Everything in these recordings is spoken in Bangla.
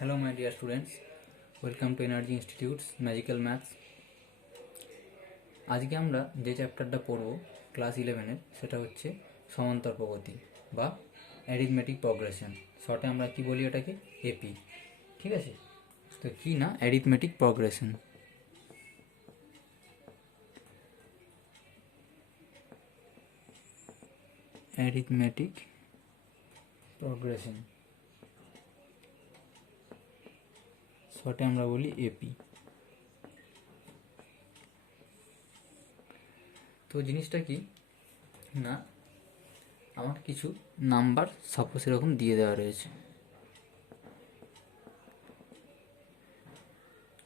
Hello my dear students, welcome to Energy Institute's Magical Maths। আজকে আমরা যে চ্যাপ্টারটা পড়ব ক্লাস 11-এর সেটা হচ্ছে সমান্তর প্রগতি বা অ্যারিথমেটিক প্রগ্রেশন, শর্টে আমরা কি বলি এটাকে এপি। ঠিক আছে, তো কি না অ্যারিথমেটিক প্রগ্রেশন। অ্যারিথমেটিক প্রগ্রেশন শর্টে আমরা বলি এপি। তো জিনিসটা কি না, আমার কিছু নাম্বার সাপোজ এরকম দিয়ে দেওয়া রয়েছে,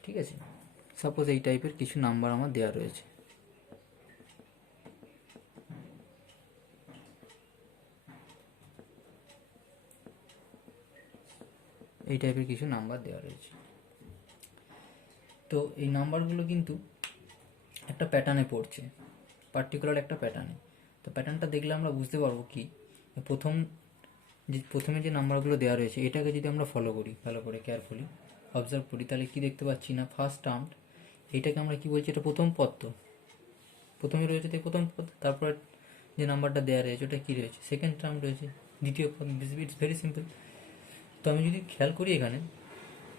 ঠিক আছে। সাপোজ এই টাইপের কিছু নাম্বার আমার দেওয়া রয়েছে, এই টাইপের কিছু নাম্বার দেওয়া রয়েছে। তো এই নাম্বারগুলো কিন্তু একটা প্যাটার্নে পড়ছে, পার্টিকুলার একটা প্যাটার্নে। তো প্যাটার্নটা দেখলে আমরা বুঝতে পারবো কি প্রথমে যে নাম্বারগুলো দেওয়া রয়েছে এটাকে যদি আমরা ফলো করি, ভালো করে কেয়ারফুলি অবজার্ভ করি, তাহলে কি দেখতে পাচ্ছি না, ফার্স্ট টার্ম এইটাকে আমরা কি বলছি, এটা প্রথম পদ। তো প্রথমে রয়েছে তাই প্রথম পদ, তারপর যে নাম্বারটা দেওয়া রয়েছে ওটা কী রয়েছে, সেকেন্ড টার্ম রয়েছে, দ্বিতীয় পদ। It's very simple. তো আমি যদি খেয়াল করি এখানে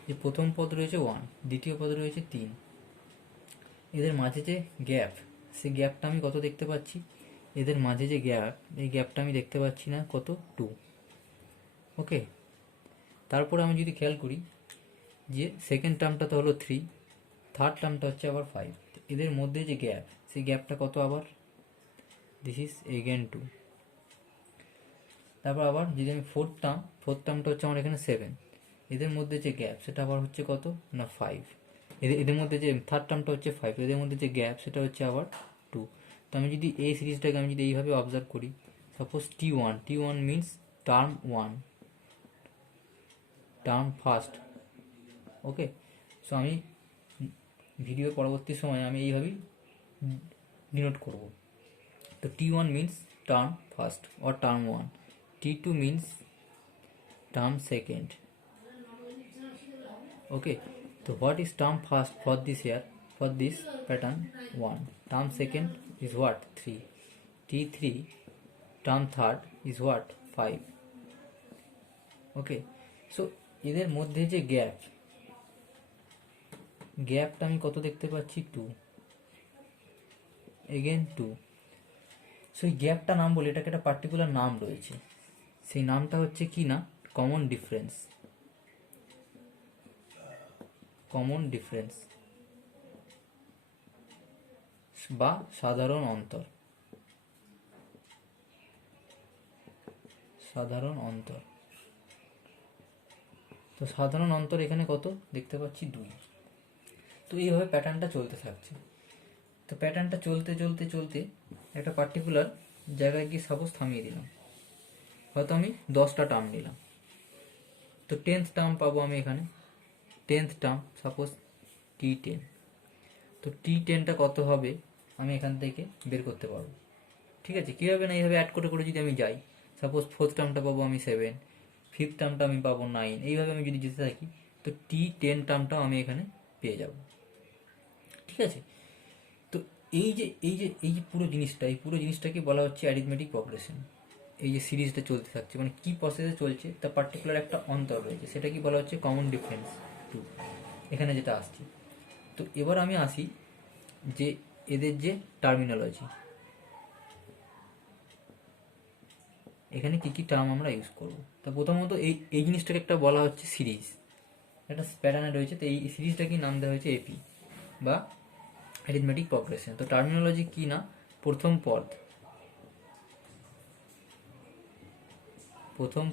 যে প্রথম পদ রয়েছে 1, দ্বিতীয় পদ রয়েছে 3, এদের মাঝে যে গ্যাপ, সেই গ্যাপটা আমি কত দেখতে পাচ্ছি, এদের মাঝে যে গ্যাপ, এই গ্যাপটা আমি দেখতে পাচ্ছি না কত, 2। ওকে, তারপরে আমি যদি খেয়াল করি যে সেকেন্ড টার্মটা তো হলো 3, থার্ড টার্মটা হচ্ছে আবার 5, এদের মধ্যে যে গ্যাপ, সেই গ্যাপটা কত আবার, দিস ইজ এগেন 2। তারপর আবার যদি আমি ফোর্থ টার্মটা হচ্ছে আমার এখানে 7, এদের মধ্যে যে গ্যাপ সেটা আবার হচ্ছে কত না 5, এদের মধ্যে যে থার্ড টার্মটা হচ্ছে 5, এদের মধ্যে যে গ্যাপ সেটা হচ্ছে আবার 2। তো আমি যদি এই সিরিজটাকে আমি যদি এইভাবে অবজার্ভ করি, suppose T one means term 1, term first. Okay, so আমি ভিডিও পরবর্তী সময়ে আমি এইভাবেই ডিনোট করব। তো T one means term first or term 1, T two means term second. Okay, so what is term first for this here, for this pattern 1, term second is what, 3, t3 term third is what, 5. Okay, so এদের মধ্যে যে গ্যাপটা আমি কত দেখতে পাচ্ছি, 2, এগেন 2। সো এই গ্যাপটা নাম বলে, এটাকে একটা পার্টিকুলার নাম রয়েছে, সেই নামটা হচ্ছে কি না, কমন ডিফারেন্স বা সাধারণ অন্তর। তো সাধারণ অন্তর এখানে কত দেখতে পাচ্ছি, 2। তো এইভাবে প্যাটার্নটা চলতে থাকছে। তো প্যাটার্নটা চলতে চলতে চলতে একটা পার্টিকুলার জায়গায় গিয়ে সাপোজ থামিয়ে দিলাম, হয়তো আমি 10টা টার্ম নিলাম। তো 10th টার্ম পাবো আমি এখানে, 10th টার্ম সাপোজ T10। তো T10টা কত হবে আমি এখান থেকে বের করতে পারবো, ঠিক আছে। কীভাবে না, এইভাবে অ্যাড করে করে যদি আমি যাই, সাপোজ 4th টার্মটা পাবো আমি 7, 5th টার্মটা আমি পাবো 9, এইভাবে আমি যদি যেতে থাকি তো T10 টার্মটাও আমি এখানে পেয়ে যাব, ঠিক আছে। তো এই যে পুরো জিনিসটাকে বলা হচ্ছে অ্যারিথমেটিক প্রগ্রেশন। এই যে সিরিজটা চলতে থাকছে, মানে কি প্রসেসে চলছে তার পার্টিকুলার একটা অন্তর রয়েছে, সেটা কি বলা হচ্ছে কমন ডিফারেন্স 2, এখানে যেটা আসছে। তো এবার আমি আসি যে এদের যে টার্মিনোলজি, এখানে কি কি টার্ম আমরা ইউজ করব। তো প্রথমত এই জিনিসটাকে একটা বলা হচ্ছে সিরিজ, একটা প্যাটার্নে রয়েছে। তো এই সিরিজটাকে নাম দেওয়া হয়েছে এপি বা অ্যারিথমেটিক প্রগ্রেশন। তো টার্মিনোলজি কি না, প্রথম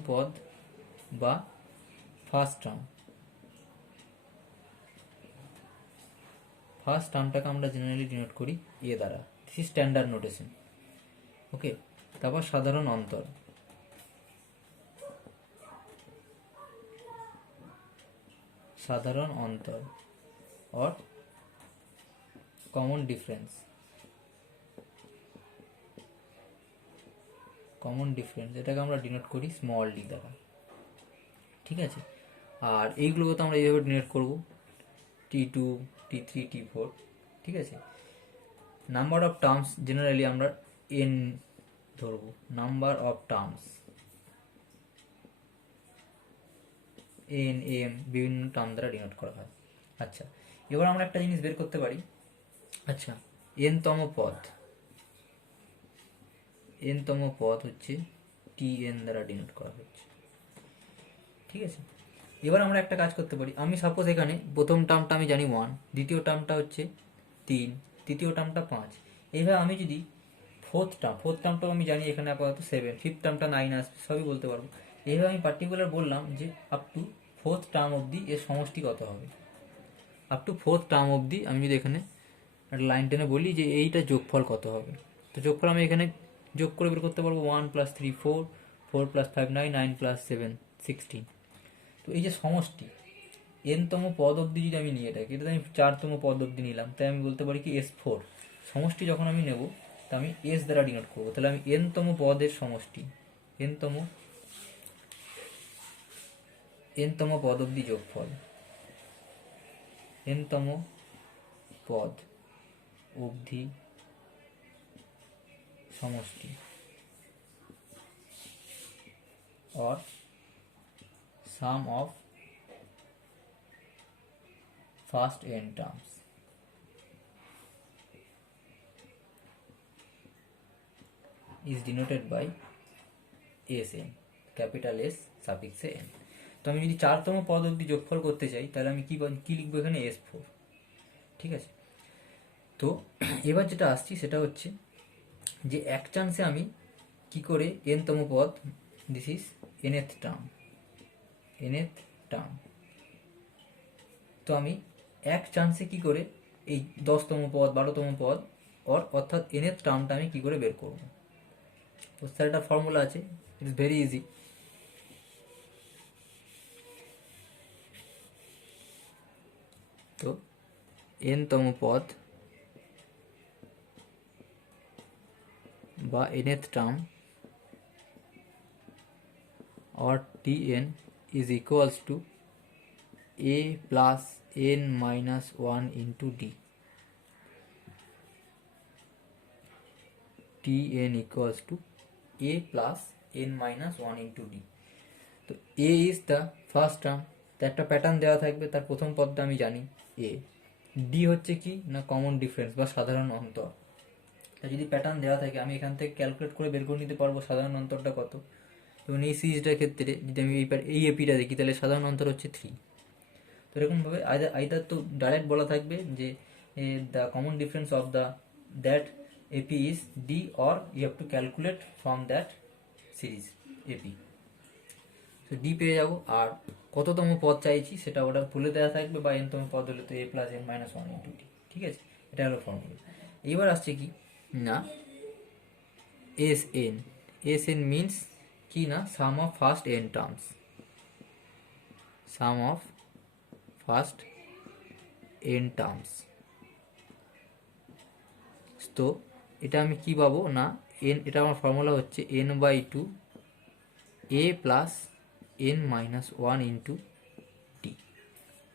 পদ বা ফার্স্ট টার্মটাকে আমরা জেনারেলি ডিনোট করি এ দ্বারা, দিস ইজ স্ট্যান্ডার্ড নোটেশন। ওকে, তারপর সাধারণ অন্তর, অর কমন ডিফারেন্স, এটাকে আমরা ডিনোট করি স্মল ডি দ্বারা, ঠিক আছে। আর এইগুলোকে তো আমরা এইভাবে ডিনোট করবো, T2, T3, T4, ঠিক আছে। নাম্বার অফ টার্মস জেনারেলি আমরা n ধরবো, number of terms n m বিভিন্ন টার্ম দ্বারা ডিনোট করা হয়। আচ্ছা, এবার আমরা একটা জিনিস বের করতে পারি। আচ্ছা, n-তম পদ হচ্ছে tn দ্বারা ডিনোট করা হচ্ছে, ঠিক আছে। এবার আমরা একটা কাজ করতে পারি। আমি সাপোজ এখানে প্রথম টার্মটা আমি জানি 1, দ্বিতীয় টার্মটা হচ্ছে 3, তৃতীয় টার্মটা 5। এইভাবে আমি যদি ফোর্থ টার্মটাও আমি জানি এখানে আপাতত 7, ফিফথ টার্মটা 9 আসবে, সবই বলতে পারবো। এইভাবে আমি পার্টিকুলার বললাম যে আপ টু ফোর্থ টার্ম অবধি এর সমষ্টি কত হবে। আপ টু ফোর্থ টার্ম অবধি আমি যদি এখানে একটা লাইন টেনে বলি যে এইটা যোগফল কত হবে, তো যোগফল আমি এখানে যোগ করে বের করতে পারবো 1 + 3 4, 4 + 5 9, 9 + 7 16। তো এই যে সমষ্টি n-তম পদ অবধি যদি আমি নিয়ে থাকি, এটা আমি 4তম পদ অবধি নিলাম, তাই আমি বলতে পারি কি S4। সমষ্টি যখন আমি নেব তা আমি s দ্বারা ডিনোট করবো, তাহলে আমি n-তম পদের সমষ্টি, n-তম পদ অবধি যোগফল, n-তম পদ অবধি সমষ্টি or sum of first n terms is denoted by Sn, capital S সাফিক্সে n। তো আমি যদি 4তম পদ অবধি যোগফল করতে চাই তাহলে আমি কি লিখবো এখানে S4, ঠিক আছে। তো এবার যেটা আসছি সেটা হচ্ছে যে এক চান্সে আমি কি করে n-তম পদ, দিস ইজ nth টার্ম, তো আমি এক চান্সে কি করে এই 10তম পদ 12তম পদ অর্থাৎ nth টার্মটা আমি কি করে বের করব। তো স্যার একটা ফর্মুলা আছে, ইটস ভেরি ইজি। তো n-তম পদ বা nth term or Tn is equals to a plus n minus 1 into d. Tn equals to a plus n minus 1 into d. তো a is the first term, তো একটা প্যাটার্ন দেওয়া থাকবে, তার প্রথম পদটা আমি জানি a, d হচ্ছে কি না কমন ডিফারেন্স বা সাধারণ অন্তর। তা যদি প্যাটার্ন দেওয়া থাকে আমি এখান থেকে ক্যালকুলেট করে বের করে নিতে পারবো সাধারণ অন্তরটা কত। এবং এই সিরিজটার ক্ষেত্রে যদি আমি এই এপিটা দেখি তাহলে সাধারণ অন্তর হচ্ছে 3। তো এরকমভাবে আইদার তো ডাইরেক্ট বলা থাকবে যে the common difference of the that AP is d, or you have to calculate from that series AP. তো ডি পেয়ে যাবো, আর কততম পদ চাইছি সেটা ওটা বলে দেওয়া থাকবে, বা n-তম পদ হলে তো a plus n minus 1 into d, ঠিক আছে। এটা হলো ফর্মুলা। এইবার আসছে কি না Sn মিনস কি না sum of first n terms, sum of first n terms. তো এটা আমি কি পাবো না n, এটা আমার ফর্মুলা হচ্ছে n/2 a plus n minus 1 into d,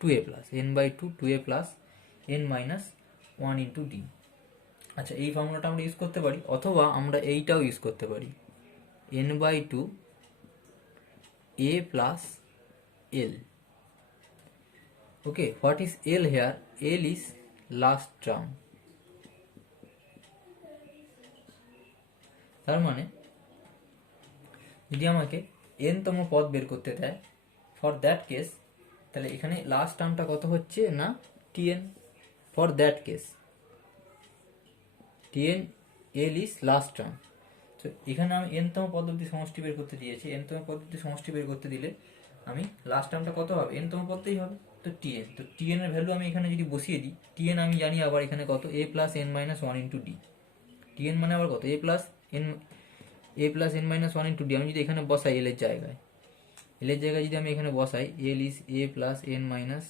2a plus n/2 2a plus n minus 1 into d। আচ্ছা, এই ফর্মুলাটা আমরা ইউজ করতে পারি, অথবা আমরা এইটাও ইউজ করতে পারি n/2 a plus l। okay, what is l here? L is last term, তার মানে যদি আমাকে n-তম পদ বের করতে দেয় ফর দ্যাট কেস, তাহলে এখানে লাস্ট টার্মটা কত হচ্ছে না tn, for that case tn l is last term। তো এখানে আমি n-তম পদ অবধি সমষ্টি বের করতে দিয়েছি, n-তম পদ অবধি সমষ্টি বের করতে দিলে আমি লাস্ট টার্মটা কত হবে, n-তম পদটাই হবে, তো tn। তো tn এর ভ্যালু আমি এখানে যদি বসিয়ে দিই, tn আমি জানি আবার এখানে কত a plus n minus 1 into d, tn মানে আবার কত a plus n minus 1 into d। আমি যদি এখানে বসাই l এর জায়গায়, যদি আমি এখানে বসাই l is a plus n minus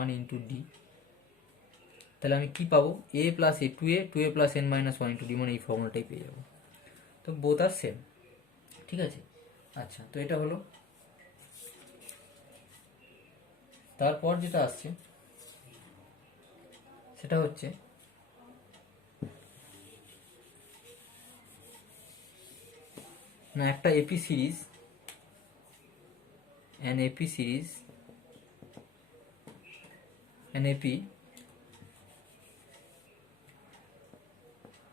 1 into d, তাহলে আমি কি পাবো a plus a 2a plus n minus 1 into d, মানে এই ফর্মুলাটাই পেয়ে যাবো। তো বোথ আর সেম, ঠিক আছে। আচ্ছা, তো এটা হলো তারপর যেটা আসছে সেটা হচ্ছে না একটা AP series, an AP series, an AP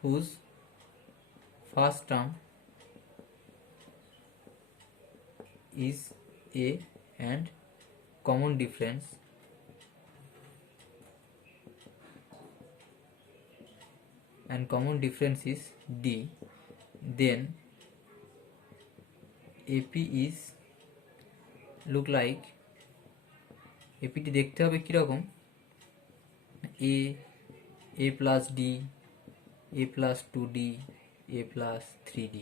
whose first term is A and common difference is D, then AP is look like, apt দেখতে হবে কীরকম, এ, এ plus d, a plus 2D, A plus 3D,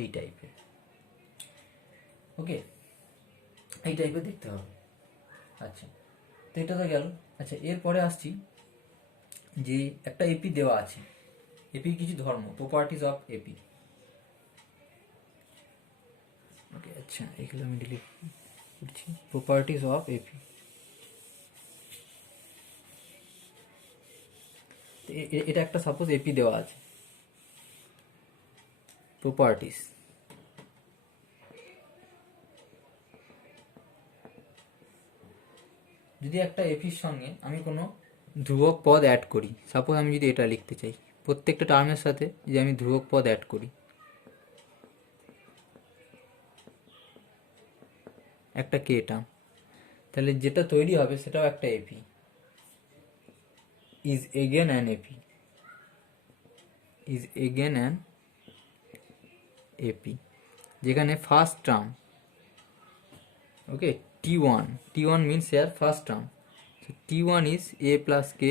এই টাইপের। ওকে, এই টাইপের দেখতে হবে। আচ্ছা, তো এটা তো গেল। আচ্ছা, এরপরে আসছি যে একটা এপি দেওয়া আছে, এপির কিছু ধর্ম, প্রপার্টিজ অফ এপি। ওকে, আচ্ছা এগুলো আমি ডিলিট করছি। প্রপার্টিজ অফ এপি, এটা একটা সাপোজ এপি দেওয়া আছে, প্রপার্টিজ। যদি একটা এপির সঙ্গে আমি কোনো ধ্রুবক পদ অ্যাড করি, সাপোজ আমি যদি এটা লিখতে চাই, প্রত্যেকটা টার্মের সাথে যদি আমি ধ্রুবক পদ অ্যাড করি, একটা কে টার্ম, তাহলে যেটা তৈরি হবে সেটাও একটা AP, is again an AP, is again an AP, যেখানে first term, okay, T1 means here first term, so T1 is A plus K,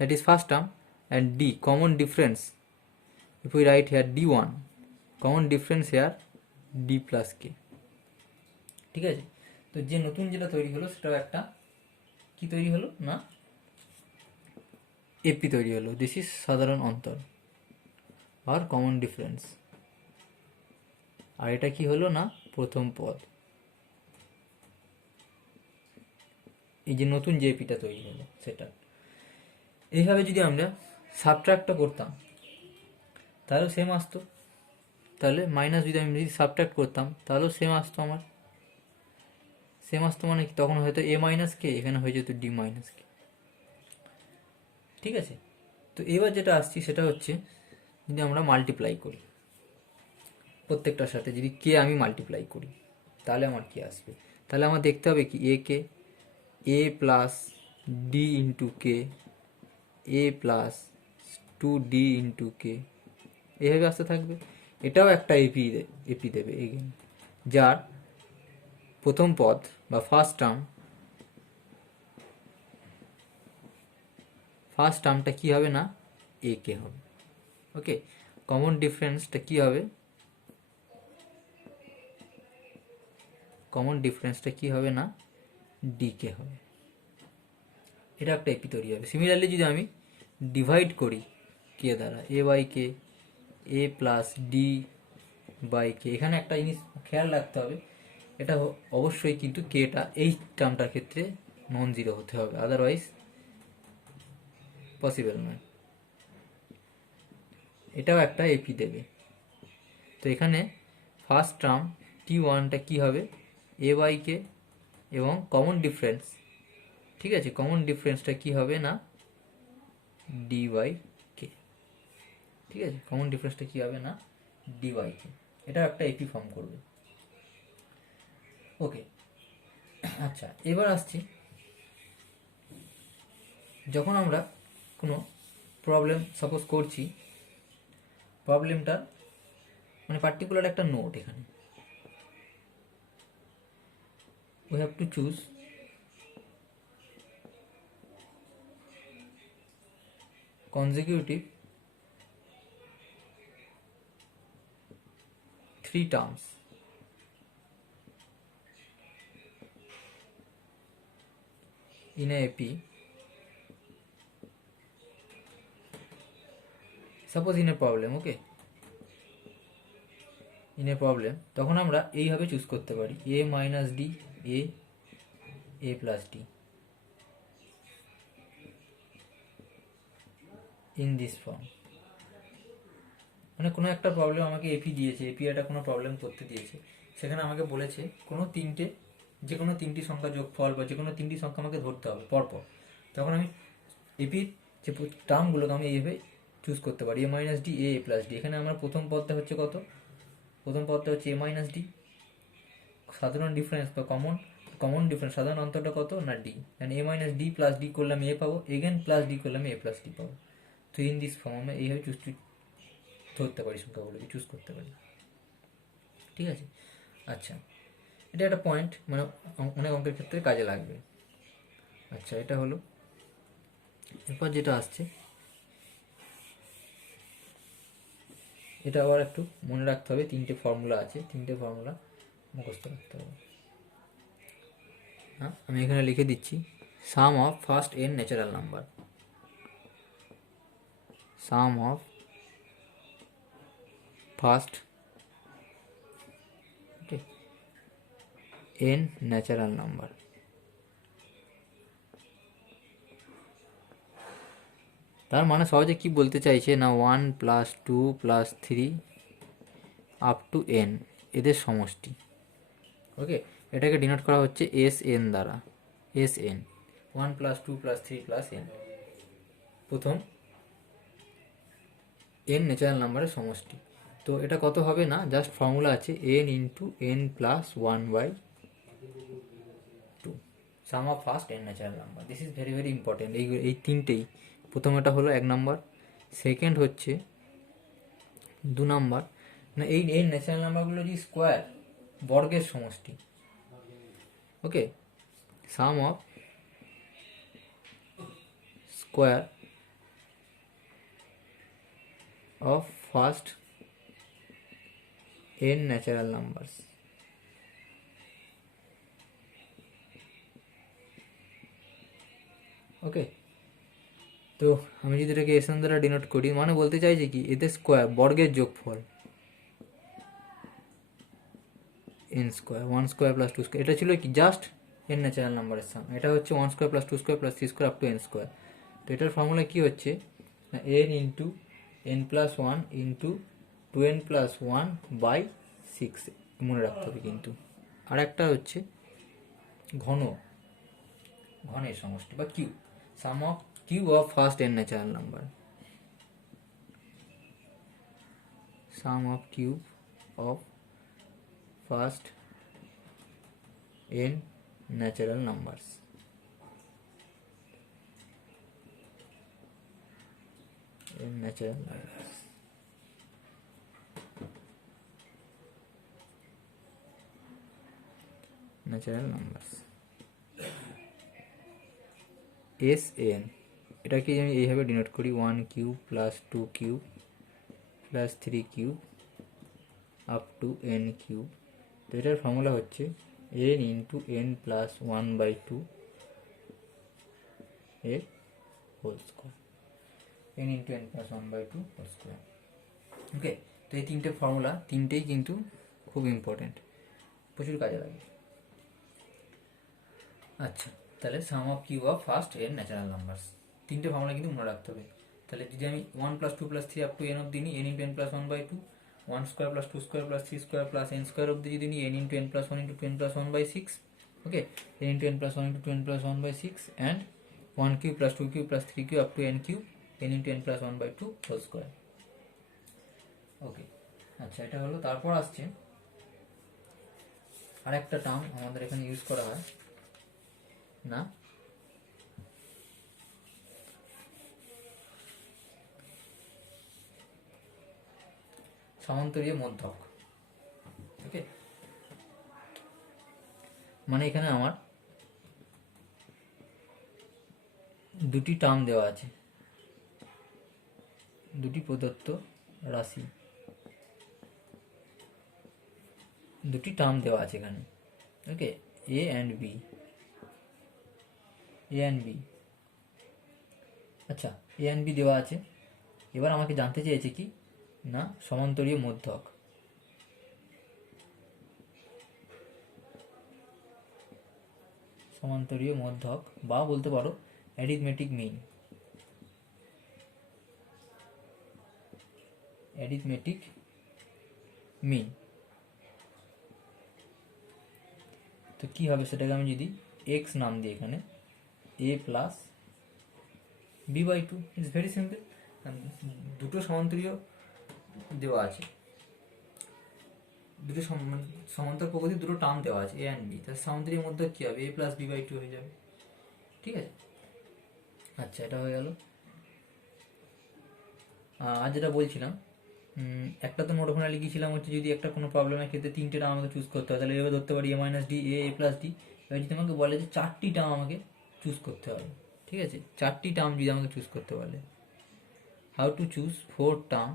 that is first term, and D common difference, if we write here D1, common difference here D plus K, ঠিক আছে। তো যে নতুন যেটা তৈরি হলো সেটাও একটা কি তৈরি হলো না এপি তৈরি হলো, দিস ইজ সাধারণ অন্তর আর কমন ডিফারেন্স। আর এটা কি হলো না প্রথম পদ, এই যে নতুন যে এপিটা তৈরি হলো সেটা। এইভাবে যদি আমরা সাবট্রাক্টটা করতাম তাহলেও সেম আসতো, তাহলে মাইনাস যদি আমি সাবট্রাক্ট করতাম তাহলেও সেম আসতো আমার, সেম আসতো মানে কি, তখন হয়তো এ মাইনাস কে এখানে হয়ে যেত ডি মাইনাস কে, ঠিক আছে। তো এবার যেটা আসছি সেটা হচ্ছে যদি আমরা মাল্টিপ্লাই করি প্রত্যেকটার সাথে, যদি কে আমি মাল্টিপ্লাই করি তাহলে আমার কি আসবে, তাহলে আমার দেখতে হবে কি এ কে, a plus D into k, a plus 2D into k, এভাবে আসতে থাকবে। এটাও একটা এপি দেবে এগেন, যার প্রথম পদ বা ফার্স্ট টার্মটা কি হবে না এ কে হবে। ওকে, কমন ডিফারেন্সটা কি হবে, কমন ডিফারেন্সটা কি হবে না ডি কে হবে, এটা একটা এপি তৈরি হবে। সিমিলারলি যদি আমি ডিভাইড করি কে দ্বারা, a by k, a plus d by k, এখানে একটা জিনিস খেয়াল রাখতে হবে, এটা অবশ্যই কিন্তু কেটা এই টার্মটার ক্ষেত্রে নন জিরো হতে হবে, আদারওয়াইজ পসিবল নয়। এটাও একটা এপি দেবে। তো এখানে ফার্স্ট টার্ম T1টা কি হবে এ বাই কে, এবং কমন ডিফারেন্স, ঠিক আছে, কমন ডিফারেন্সটা কি হবে না ডি বাই কে, ঠিক আছে, কমন ডিফারেন্সটা কি হবে না ডি বাই কে, এটা একটা এপি ফর্ম করবে। ওকে, আচ্ছা এবার আসছি যখন আমরা কোনো প্রবলেম সাপোজ করছি, প্রবলেমটার মানে পার্টিকুলার একটা নোট, এখানে we have to choose consecutive 3 terms in a AP, suppose in a problem, okay, in a problem, তখন আমরা এইভাবে চুজ করতে পারি, a minus d, A a plus d in this form। মানে কোনো একটা প্রবলেম আমাকে এপি দিয়েছে, এপি একটা কোনো প্রবলেম করতে দিয়েছে, সেখানে আমাকে বলেছে যে কোনো তিনটি সংখ্যা যোগফল বা যে কোনো তিনটি সংখ্যা আমাকে ধরতে হবে পরপর। তখন আমি এপির যে টার্মগুলোকে আমি এইভাবে চুজ করতে পারি, a minus d a plus d. এখানে আমার প্রথম পদটা হচ্ছে কত? প্রথম পদটা হচ্ছে এ মাইনাস ডি। সাধারণ ডিফারেন্স বা কমন ডিফারেন্স, সাধারণ অন্তরটা কত না ডি, মানে a minus d plus d করলে আমি এ পাবো, এগেন প্লাস ডি করলে আমি এ প্লাস ডি পাবো। তো ইন দিস ফর্ম আমি এইভাবে ধরতে পারি, সংখ্যাগুলোকে চুজ করতে পারি। ঠিক আছে, আচ্ছা, এটা একটা পয়েন্ট, মানে অনেক অঙ্কের ক্ষেত্রে কাজে লাগবে। আচ্ছা, এটা হলো। এরপর যেটা আসছে, এটা আবার একটু মনে রাখতে হবে, তিনটে ফর্মুলা আছে, তিনটে ফর্মুলা মুখস্থ রাখতে হবে। হ্যাঁ, আমি এখানে লিখে দিচ্ছি, sum of first n natural number, sum of first n natural number. তার মানে সহজে কি বলতে চাইছে না, 1 plus 2 plus 3 up to n এদের সমষ্টি। ওকে, এটাকে ডিনোট করা হচ্ছে এস এন দ্বারা, S N, 1 plus 2 plus 3 plus n, প্রথম n ন্যাচারাল নাম্বারের সমষ্টি। তো এটা কত হবে না, জাস্ট ফর্মুলা আছে n into n plus 1/2, sum of first n natural number. This is very very important. এই তিনটেই, প্রথম এটা হলো 1 নম্বর, সেকেন্ড হচ্ছে 2 নম্বর, না এই ন্যাচারাল নাম্বারগুলো যে স্কোয়ার, বর্গের সমষ্টি। Okay, sum of square of first n natural numbers। Okay, তো আমি যদি এটাকে এস এন দ্বারা ডিনোট করি, মানে বলতে চাইছি কি, এতে স্কোয়ার, বর্গের যোগফল, n square, 1 square plus 2 square, এটা ছিল কি জাস্ট n ন্যাচারাল নাম্বারের সাম। এটা হচ্ছে 1 square plus 2 square plus 3 square up to n square. তো এটার ফর্মুলা কি হচ্ছে না, n into n plus 1 into 2n plus 1/6, মনে রাখতে হবে কিন্তু। আর একটা হচ্ছে ঘনের সমষ্টি বা cube, some of cube of first n natural number, sum of cube of first n natural numbers। n natural numbers, natural numbers, s n, এটাকে আমি এইভাবে ডিনোট করি, 1 cube plus 2 cube plus 3 cube up to n cube. তো এটার ফর্মুলা হচ্ছে n ইন্টু n প্লাস 1/2 এর whole square, n into n plus 1/2 whole square. Okay, তো এই তিনটে ফর্মুলা, তিনটেই কিন্তু খুব ইম্পর্টেন্ট, প্রচুর কাজে লাগে। আচ্ছা, তাহলে sum of cube of first n natural numbers, তিনটে ফর্মুলা কিন্তু মনে রাখতে হবে। তাহলে যদি আমি 1 plus 2 plus 3 up to n অব্দি নিই, n into n plus 1/2, 1 square plus 2 square plus 3 square plus n square অব্দি যদি নিই, n into n plus 1 into 2n plus 1/6, okay, n into n plus 1 into 2n plus 1/6 and 1 cube plus 2 cube plus 3 cube up to n cube, n into n plus 1/2 whole square. Okay, আচ্ছা, এটা হলো। তারপর আসছে আর একটা টার্ম আমাদের এখানে ইউজ করা হয় না, সমান্তরীয় মধ্যক। ওকে, মানে এখানে আমার দুটি টার্ম দেওয়া আছে, দুটি প্রদত্ত রাশি, দুটি টার্ম দেওয়া আছে এখানে। Okay, a and b, a and b. আচ্ছা, এ অ্যান্ড বি দেওয়া আছে। এবার আমাকে জানতে চেয়েছে কি না, সমান্তরীয় মধ্যক। সমান্তরীয় মধ্যক, বা বলতে পারো অ্যারিথমেটিক মিন। অ্যারিথমেটিক মিন। তো কী হবে সেটাকে আমি যদি এক্স নাম দিই এখানে, a plus b by two, it's very simple. দুটো সমান্তরীয় দেওয়া আছে, দুটো সমান্তর প্রকৃতির দুটো টার্ম দেওয়া আছে এ অ্যান্ড বি, তার সমান্তরীর মধ্যে কী হবে, এ প্লাস বি বাই টু হয়ে যাবে। ঠিক আছে, আচ্ছা এটা হয়ে গেল। আর যেটা বলছিলাম, একটা তো নোট ওখানে লিখেছিলাম হচ্ছে যদি একটা কোনো প্রবলেমের ক্ষেত্রে তিনটে টার্ম আমাকে চুজ করতে হয়, তাহলে এভাবে ধরতে পারি a minus d, a plus D. এবার যদি আমাকে বলে যে চারটি টার্ম আমাকে চুজ করতে হবে, ঠিক আছে, চারটি টার্ম যদি আমাকে চুজ করতে বলে, how to choose 4 term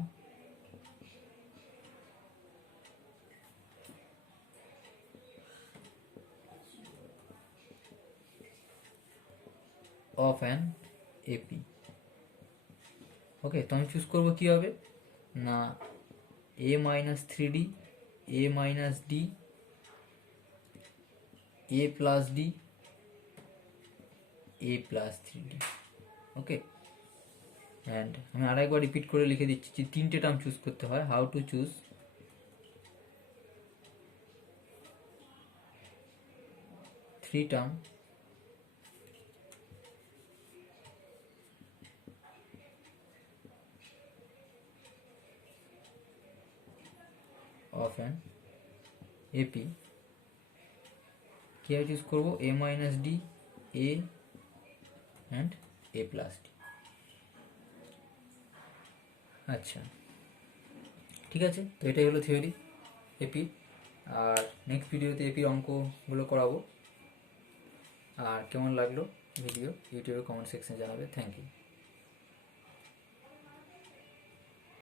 of an AP. Okay, তো আমি চুজ করবো কী হবে না, a minus 3D, a minus d, a plus d, a plus 3D। Okay, and আমি আরেকবার রিপিট করে লিখে দিচ্ছি যে তিনটে টার্ম চুজ করতে হয়, how to choose 3 term of an AP. কীভাবে চুজ করবো, a minus d, a and a plus d. আচ্ছা ঠিক আছে, তো এটাই হলো থিওরি এপি। আর নেক্সট ভিডিওতে এপির অঙ্কগুলো করাবো। আর কেমন লাগলো ভিডিও ইউটিউবে কমেন্ট সেকশনে জানাবে। Thank you.